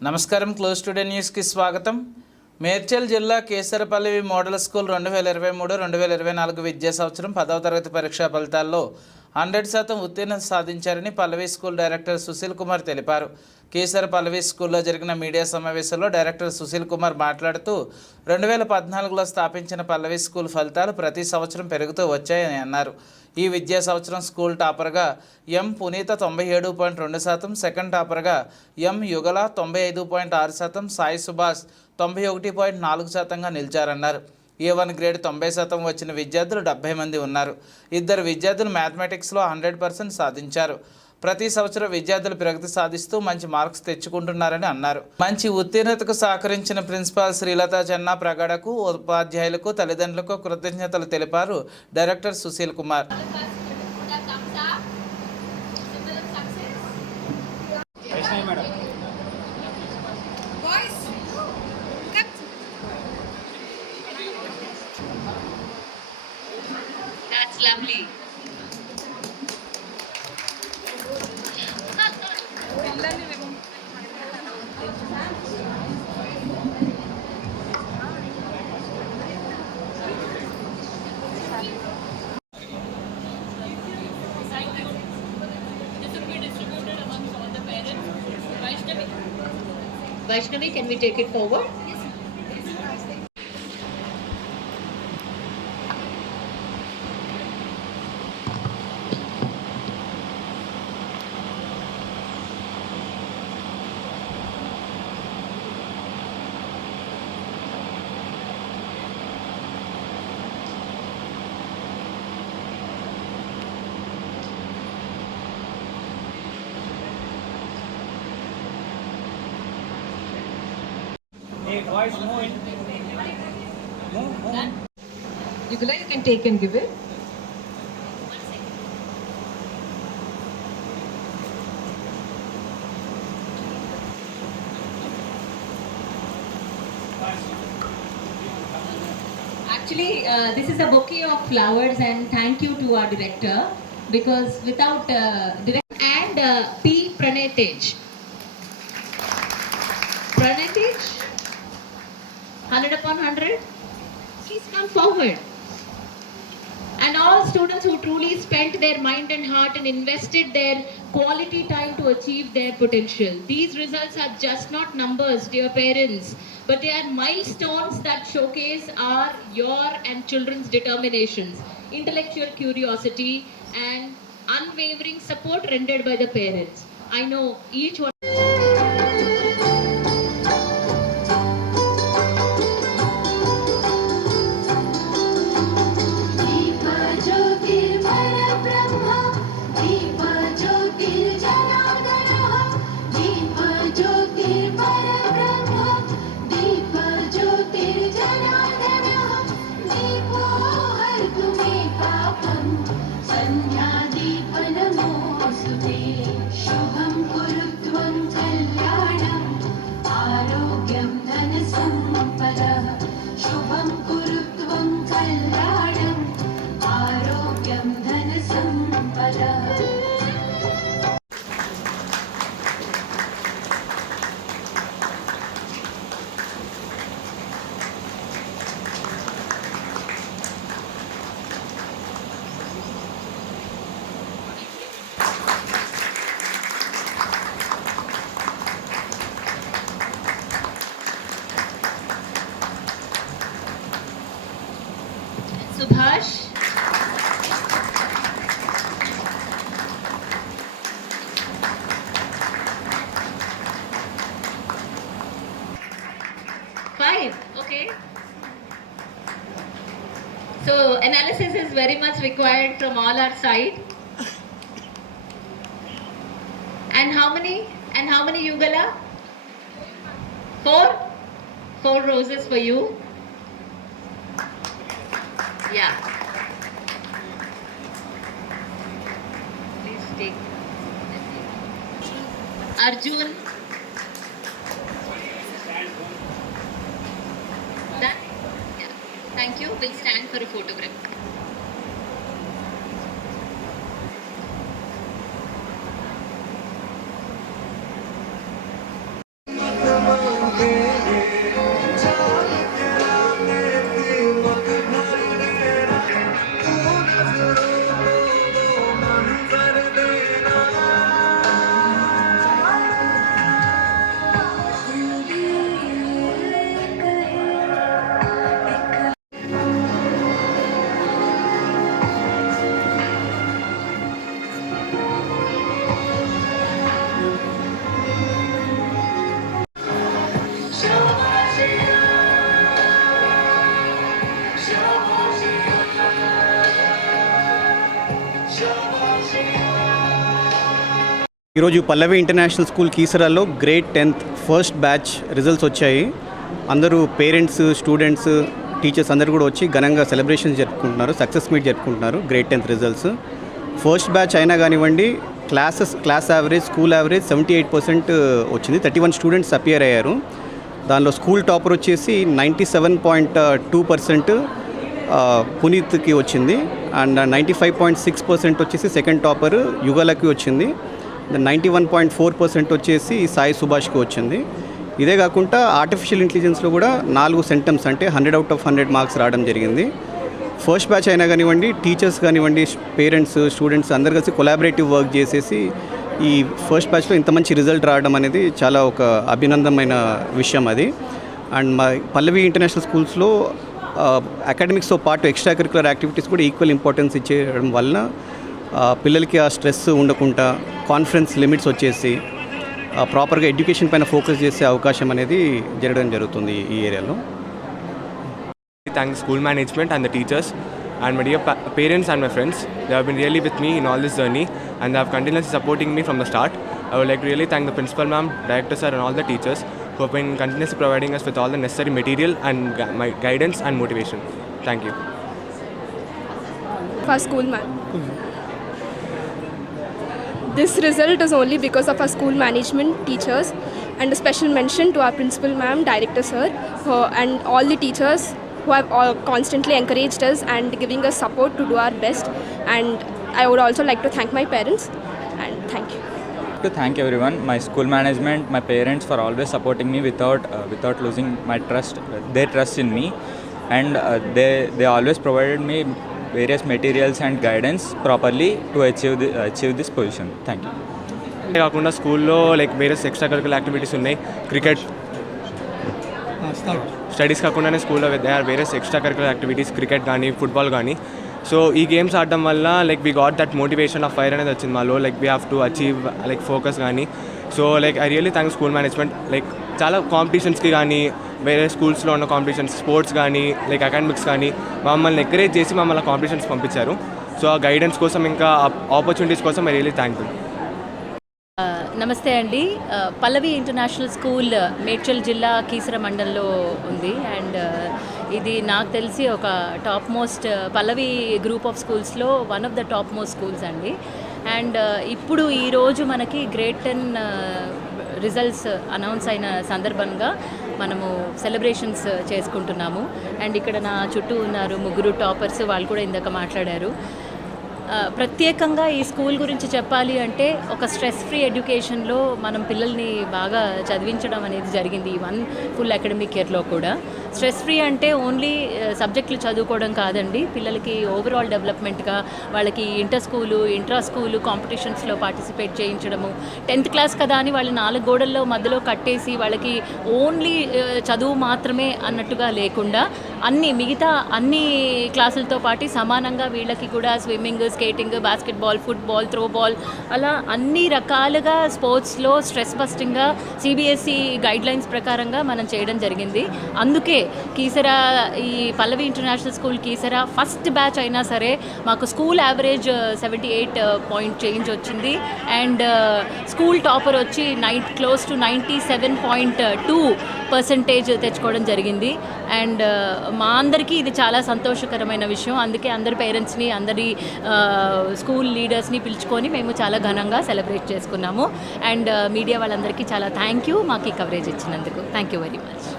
నమస్కారం close today న్యూస్కి స్వాగతం. మేడ్చల్ జిల్లా కేసరపల్లి మోడల్ స్కూల్ రెండు వేల ఇరవై మూడు రెండు వేల ఇరవై నాలుగు విద్యా సంవత్సరం పదవ తరగతి పరీక్షా ఫలితాల్లో హండ్రెడ్ శాతం ఉత్తీర్ణత సాధించారని పల్లవి స్కూల్ డైరెక్టర్ సుశీల్ కుమార్ తెలిపారు. కేసర పల్లవి స్కూల్లో జరిగిన మీడియా సమావేశంలో డైరెక్టర్ సుశీల్ కుమార్ మాట్లాడుతూ రెండు వేల పద్నాలుగులో స్థాపించిన పల్లవి స్కూల్ ఫలితాలు ప్రతి సంవత్సరం పెరుగుతూ వచ్చాయని అన్నారు. ఈ విద్యా సంవత్సరం స్కూల్ టాపర్గా ఎం. పునీత తొంభై ఏడు పాయింట్ రెండు శాతం సెకండ్ టాపర్గా ఎం. యుగల తొంభై ఐదు పాయింట్ ఆరు శాతం సాయి సుభాష్ తొంభై ఒకటి పాయింట్ నాలుగు శాతంగా నిలిచారన్నారు. ఏ వన్ గ్రేడ్ తొంభై శాతం వచ్చిన విద్యార్థులు డెబ్బై మంది ఉన్నారు. ఇద్దరు విద్యార్థులు మ్యాథమెటిక్స్లో హండ్రెడ్ పర్సెంట్ సాధించారు. ప్రతి సంవత్సరం విద్యార్థులు ప్రగతి సాధిస్తూ మంచి మార్క్స్ తెచ్చుకుంటున్నారని అన్నారు. మంచి ఉత్తీర్ణతకు సహకరించిన ప్రిన్సిపాల్ శ్రీలత చెన్నా ప్రగడకు ఉపాధ్యాయులకు తల్లిదండ్రులకు కృతజ్ఞతలు తెలిపారు director Sushil Kumar. Parents. Vaishnavi. Vaishnavi, can we take it forward? You can take and give it. Actually, uh, this is a bouquet of flowers, and thank you to our director because without uh, direct and uh, P. Pranetej, 100 upon 100. Please come forward. And all students who truly spent their mind and heart and invested their quality time to achieve their potential. These results are just not numbers, dear parents, but they are milestones that showcase our, your, and children's determinations, intellectual curiosity, and unwavering support rendered by the parents. I know each one. Five, okay. So analysis is very much required from all our side. And how many? And how many Yugala? Four? Four roses for you. Yeah. Please take. Arjun. Yeah. Thank you. We'll stand for a photograph. ఈరోజు Pallavi international school కీసరాలో grade tenth first batch results వచ్చాయి. అందరూ parents students teachers అందరూ కూడా వచ్చి ఘనంగా celebrations జరుపుకుంటున్నారు success meet జరుపుకుంటున్నారు grade tenth results. First batch అయినా కానివ్వండి classes class average school average seventy eight percent వచ్చింది. థర్టీ వన్ స్టూడెంట్స్ అపియర్ అయ్యారు. దానిలో స్కూల్ టాపర్ వచ్చేసి ninety seven point two percent పునీత్కి వచ్చింది. And ninety five point six percent వచ్చేసి second topper యుగలకి వచ్చింది. Ninety one point four percent వచ్చేసి సాయి సుభాష్కి వచ్చింది. ఇదే కాకుండా ఆర్టిఫిషియల్ ఇంటెలిజెన్స్లో కూడా నాలుగు సెంటమ్స్ అంటే hundred out of hundred marks రావడం జరిగింది. ఫస్ట్ బ్యాచ్ అయినా కానివ్వండి టీచర్స్ కానివ్వండి పేరెంట్స్ స్టూడెంట్స్ అందరు కలిసి కొలాబరేటివ్ వర్క్ చేసేసి ఈ ఫస్ట్ బ్యాచ్లో ఇంత మంచి రిజల్ట్ రావడం అనేది చాలా ఒక అభినందనమైన విషయం అది. అండ్ మా పల్లవి ఇంటర్నేషనల్ స్కూల్స్లో అకాడమిక్స్తో పాటు ఎక్స్ట్రా కరికులర్ యాక్టివిటీస్ కూడా ఈక్వల్ ఇంపార్టెన్స్ ఇచ్చేయడం వలన పిల్లలకి ఆ స్ట్రెస్ ఉండకుండా కాన్ఫిడెన్స్ లిమిట్స్ వచ్చేసి ప్రాపర్గా ఎడ్యుకేషన్ పైన ఫోకస్ చేసే అవకాశం అనేది జరగడం జరుగుతుంది ఈ ఏరియాలో. Thank school management and the teachers and my parents and my friends they been really with me in all this journey and they continues supporting me from the start I would like really thank the principal ma'am director sir and all the teachers hope in continues providing us with all the necessary material and my guidance and motivation thank you school ma'am This result is only because of our school management, teachers, and a special mention to our principal ma'am, director sir, who- and all the teachers who have all constantly encouraged us and giving us support to do our best. And I would also like to thank my parents and thank you. to thank everyone my school management my parents for always supporting me without uh, without losing my trust their trust in me and uh, they they always provided me various materials and guidance properly to achieve the, achieve this position. Thank you. అంతే కాకుండా స్కూల్లో like వేరే extra curricular activities ఉన్నాయి cricket studies కాకుండానే స్కూల్లో they are various extra curricular activities cricket కానీ football కానీ so ఈ గేమ్స్ ఆడడం వల్ల like we got that motivation of fire అనేది వచ్చింది మాలో. Like we have to achieve like focus కానీ so like I really thank school management like చాలా కాంపిటీషన్స్కి కానీ వేరే స్కూల్స్లో ఉన్న కాంపిటీషన్స్ స్పోర్ట్స్ కానీ లైక్ అకాడమిక్స్ కానీ మమ్మల్ని ఎంకరేజ్ చేసి మమ్మల్ని కాంపిటీషన్స్ పంపించారు. సో ఆ గైడెన్స్ కోసం ఇంకా ఆపర్చునిటీస్ కోసం ఐ రియల్లీ థ్యాంక్ యూ నమస్తే అండి. పల్లవి ఇంటర్నేషనల్ స్కూల్ మేడ్చల్ జిల్లా కీసర మండలంలో ఉంది. అండ్ ఇది నాకు తెలిసి ఒక top most Pallavi group of స్కూల్స్లో one of the top most schools అండి. అండ్ ఇప్పుడు ఈరోజు మనకి గ్రేట్ టెన్ రిజల్ట్స్ అనౌన్స్ అయిన సందర్భంగా మనము సెలబ్రేషన్స్ చేసుకుంటున్నాము. అండ్ ఇక్కడ నా చుట్టూ ఉన్నారు ముగ్గురు టాపర్స్ వాళ్ళు కూడా ఇందాక మాట్లాడారు. ప్రత్యేకంగా ఈ స్కూల్ గురించి చెప్పాలి అంటే ఒక స్ట్రెస్ ఫ్రీ ఎడ్యుకేషన్లో మనం పిల్లల్ని బాగా చదివించడం అనేది జరిగింది ఈ వన్ ఫుల్ అకాడమిక్ ఇయర్లో కూడా. స్ట్రెస్ ఫ్రీ అంటే ఓన్లీ సబ్జెక్టులు చదువుకోవడం కాదండి. పిల్లలకి ఓవరాల్ డెవలప్మెంట్గా వాళ్ళకి ఇంటర్ స్కూలు ఇంట్రా స్కూలు కాంపిటీషన్స్లో పార్టిసిపేట్ చేయించడము. టెన్త్ క్లాస్ కదా అని వాళ్ళ నాలుగు గోడల్లో మధ్యలో కట్టేసి వాళ్ళకి ఓన్లీ చదువు మాత్రమే అన్నట్టుగా లేకుండా అన్ని మిగతా అన్ని క్లాసులతో పాటు సమానంగా వీళ్ళకి కూడా swimming skating basketball football throwball అలా అన్ని రకాలుగా స్పోర్ట్స్లో స్ట్రెస్ బస్టింగ్గా సిబిఎస్ఈ గైడ్ లైన్స్ ప్రకారంగా మనం చేయడం జరిగింది. అందుకే కీసరా ఈ Pallavi international school Keesara first batch అయినా సరే మాకు school average seventy eight point change వచ్చింది. అండ్ స్కూల్ టాపర్ వచ్చి night close to ninety seven point two percentage తెచ్చుకోవడం జరిగింది. అండ్ uh, మా అందరికీ ఇది చాలా సంతోషకరమైన విషయం. అందుకే అందరి పేరెంట్స్ని అందరి స్కూల్ లీడర్స్ని పిలుచుకొని మేము చాలా ఘనంగా సెలబ్రేట్ చేసుకున్నాము. అండ్ uh, మీడియా వాళ్ళందరికీ చాలా థ్యాంక్ యూ మాకు ఈ కవరేజ్ ఇచ్చినందుకు. Thank you very much